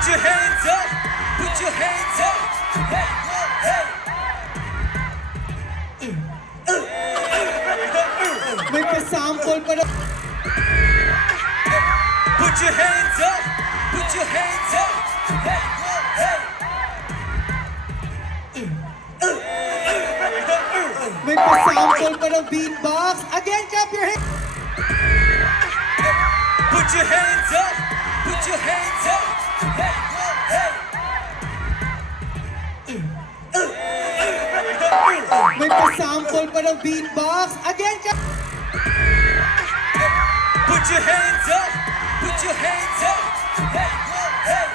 Put your hands up. Put your hands up. Hey, hey. May pa-sample pa na. Put your hands up. Put your hands up. Hey, hey. May pa-sample pa ng beatbox. Again, clap your hands. Put your hands up. Put your hands up. Hey, hey. May pa-sample pa ng beatbox. Again, clap. Put your hands up. Put your hands up. Hey, hey.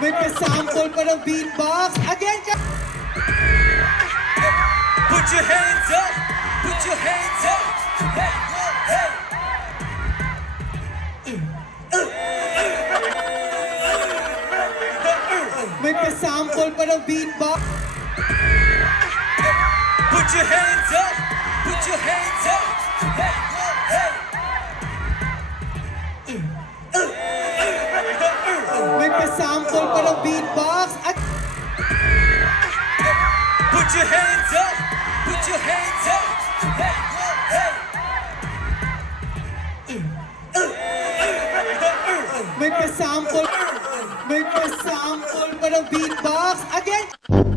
May pa-sample pa ng beatbox. Again, clap. Put your hands up. Put your hands up. Hey, hey. May pa-sample pa ng beatbox. Put your hands up. Put your hands up. Hey, hey. May pa-sample pa ng beatbox. Put your hands up. Put your hands up. Hey, hey. May pa-sample pa ng beatbox. Again.